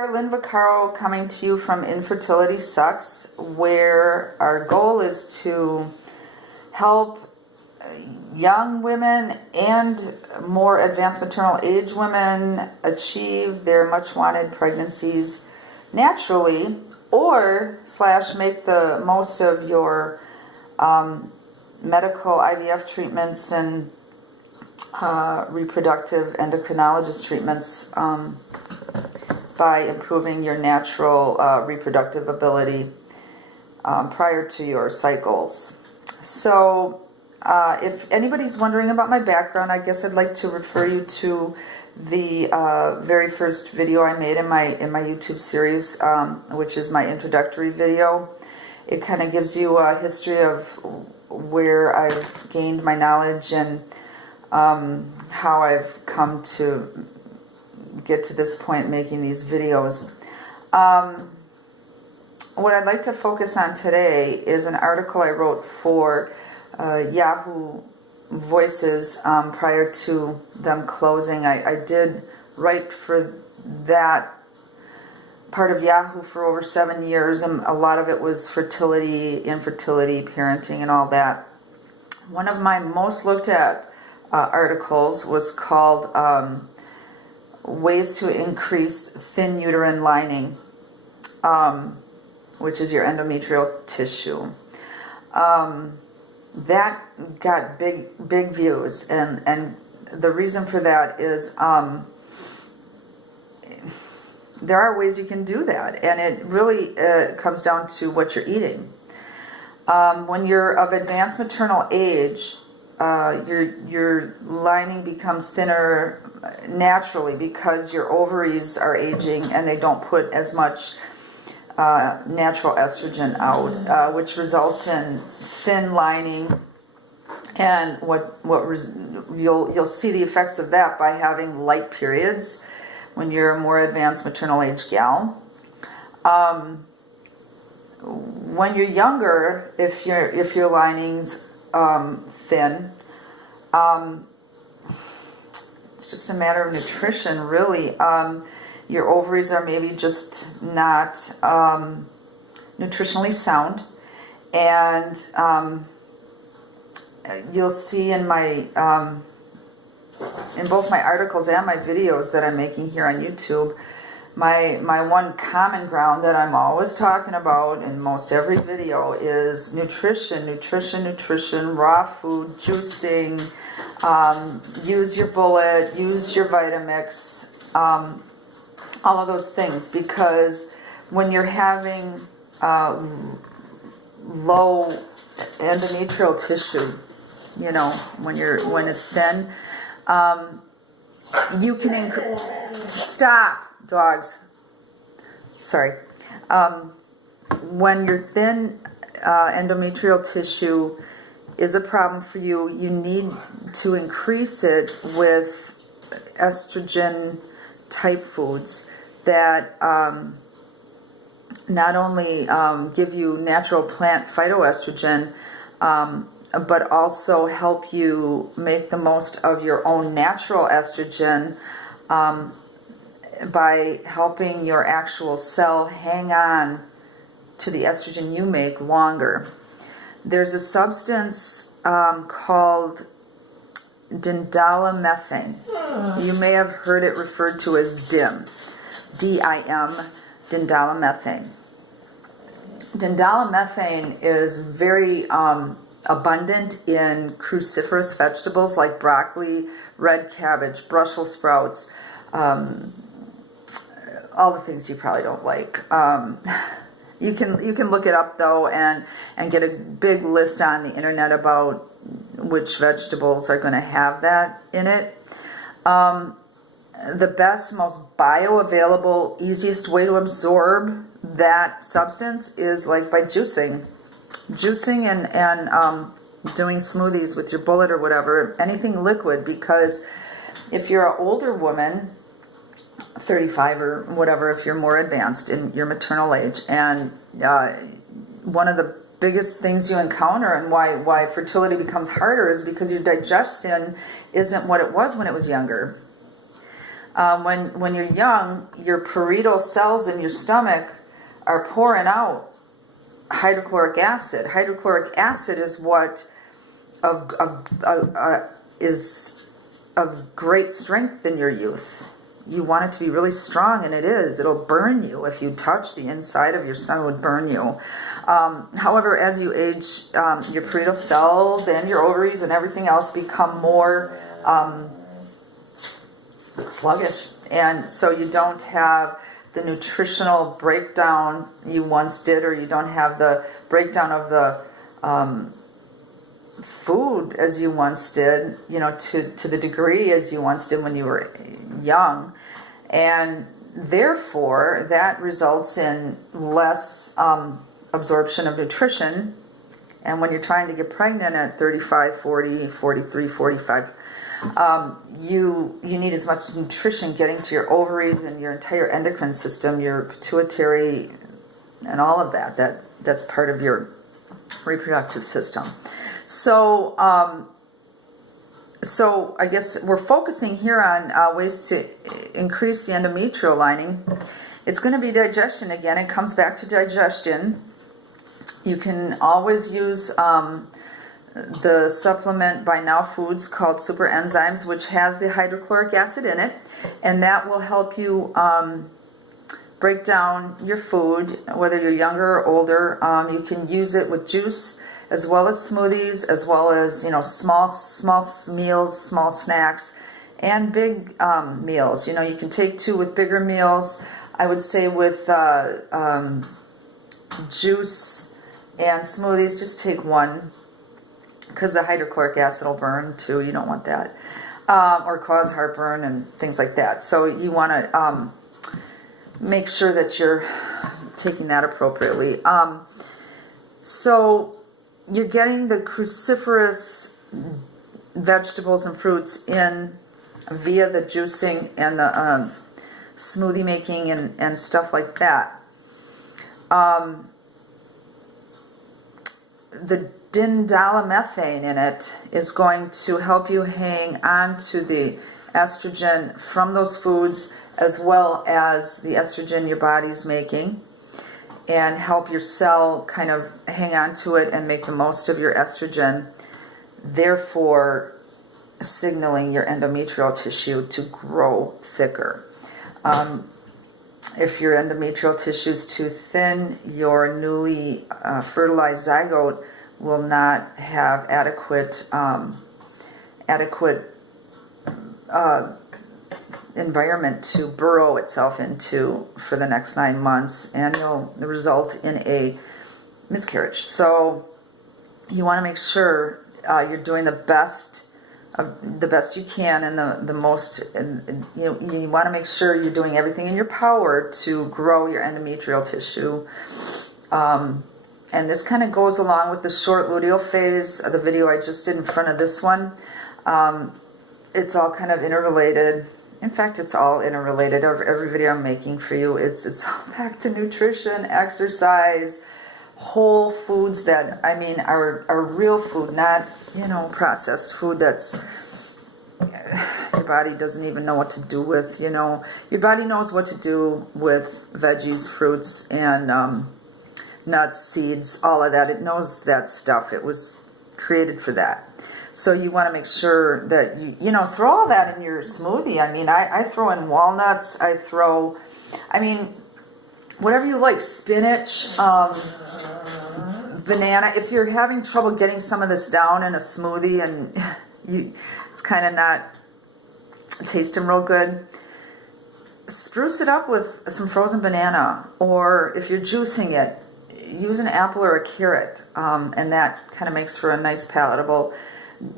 there, Lynn Vaccaro coming to you from Infertility Sucks, where our goal is to help young women and more advanced maternal age women achieve their much wanted pregnancies naturally, or / make the most of your medical IVF treatments and reproductive endocrinologist treatments by improving your natural reproductive ability prior to your cycles. So if anybody's wondering about my background, I guess I'd like to refer you to the very first video I made in my YouTube series, which is my introductory video. It kind of gives you a history of where I've gained my knowledge and how I've come to get to this point making these videos. What I'd like to focus on today is an article I wrote for Yahoo Voices prior to them closing. I did write for that part of Yahoo for over 7 years, and a lot of it was fertility, infertility, parenting, and all that. One of my most looked at articles was called Ways to Increase Thin Uterine Lining, which is your endometrial tissue. That got big views, and the reason for that is there are ways you can do that, and it really comes down to what you're eating. When you're of advanced maternal age, your lining becomes thinner naturally because your ovaries are aging and they don't put as much natural estrogen out, which results in thin lining. And you'll see the effects of that by having light periods when you're a more advanced maternal age gal. When you're younger, if your lining's thin, it's just a matter of nutrition, really. Your ovaries are maybe just not nutritionally sound, and you'll see in my in both my articles and my videos that I'm making here on YouTube, my one common ground that I'm always talking about in most every video is nutrition, raw food, juicing, use your bullet, use your Vitamix, all of those things, because when you're having low endometrial tissue, you know, when it's thin, you can stop, dogs. Sorry. When your thin endometrial tissue is a problem for you, you need to increase it with estrogen type foods that not only give you natural plant phytoestrogen, but also help you make the most of your own natural estrogen by helping your actual cell hang on to the estrogen you make longer. There's a substance called dindalamethane. You may have heard it referred to as DIM, D-I-M, dindalamethane. Dindalamethane is very abundant in cruciferous vegetables like broccoli, red cabbage, Brussels sprouts, all the things you probably don't like. You can look it up though and get a big list on the internet about which vegetables are going to have that in it. The best, most bioavailable, easiest way to absorb that substance is like by juicing and doing smoothies with your bullet or whatever, anything liquid, because if you're an older woman, 35 or whatever, if you're more advanced in your maternal age, and one of the biggest things you encounter and why fertility becomes harder is because your digestion isn't what it was when it was younger. When you're young, your parietal cells in your stomach are pouring out hydrochloric acid. Hydrochloric acid is what is of great strength in your youth. You want it to be really strong, and it is. It'll burn you. If you touch the inside of your stomach, it would burn you. However, as you age, your parietal cells and your ovaries and everything else become more sluggish. And so you don't have the nutritional breakdown you once did, or you don't have the breakdown of the food as you once did, to the degree as you once did when you were young. And therefore, that results in less absorption of nutrition. And when you're trying to get pregnant at 35, 40, 43, 45, you need as much nutrition getting to your ovaries and your entire endocrine system, your pituitary, and all of that's part of your reproductive system. So I guess we're focusing here on ways to increase the endometrial lining. It's going to be digestion again. It comes back to digestion. You can always use the supplement by Now Foods called Super Enzymes, which has the hydrochloric acid in it, and that will help you break down your food, whether you're younger or older. You can use it with juice, as well as smoothies, as well as small meals, small snacks, and big meals. You can take two with bigger meals. I would say with juice and smoothies, just take one, because the hydrochloric acid will burn too. You don't want that, or cause heartburn and things like that. So you want to make sure that you're taking that appropriately. So you're getting the cruciferous vegetables and fruits in via the juicing and the smoothie making and stuff like that. The dindalamethane in it is going to help you hang on to the estrogen from those foods, as well as the estrogen your body's making, and help your cell kind of hang on to it and make the most of your estrogen, therefore signaling your endometrial tissue to grow thicker. If your endometrial tissue is too thin, your newly fertilized zygote will not have adequate environment to burrow itself into for the next 9 months, and it'll result in a miscarriage. So you want to make sure you're doing the best you can, and the most, and you want to make sure you're doing everything in your power to grow your endometrial tissue. And this kind of goes along with the short luteal phase, the video I just did in front of this one. It's all kind of interrelated. In fact, it's all interrelated. Every video I'm making for you, it's all back to nutrition, exercise, whole foods that, are real food, not, processed food that's your body doesn't even know what to do with. Your body knows what to do with veggies, fruits, and nuts, seeds, all of that. It knows that stuff. It was created for that. So you want to make sure that you throw all that in your smoothie. I throw in walnuts. I throw, whatever you like, spinach, banana. If you're having trouble getting some of this down in a smoothie and it's kind of not tasting real good, spruce it up with some frozen banana, or if you're juicing it, use an apple or a carrot, and that kind of makes for a nice palatable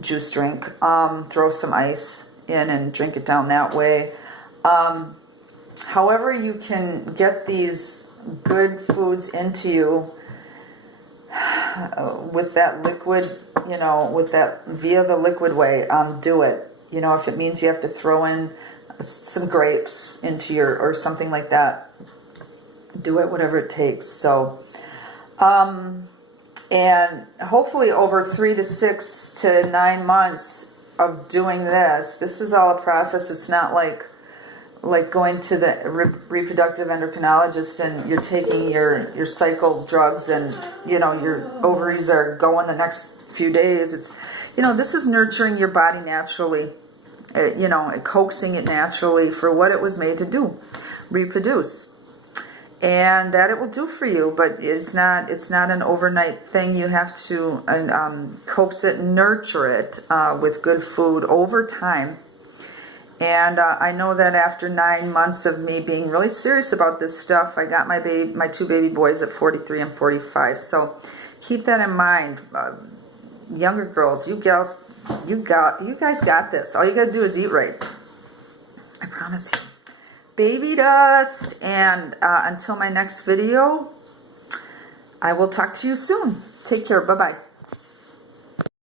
juice drink. Throw some ice in and drink it down that way. However you can get these good foods into you with that liquid, via the liquid way, do it. If it means you have to throw in some grapes into or something like that, do it, whatever it takes. So and hopefully over 3 to 6 to 9 months of doing this is all a process. It's not like like going to the reproductive endocrinologist and you're taking your cycle drugs and, you know, your ovaries are going the next few days. It's, you know, this is nurturing your body naturally, you know, coaxing it naturally for what it was made to do, reproduce. And that it will do for you, but it's not an overnight thing. You have to coax it, nurture it with good food over time. And I know that after 9 months of me being really serious about this stuff, I got my two baby boys at 43 and 45. So keep that in mind, younger girls, you gals, you guys got this. All you got to do is eat right. I promise you. Baby dust. And until my next video, I will talk to you soon. Take care. Bye-bye.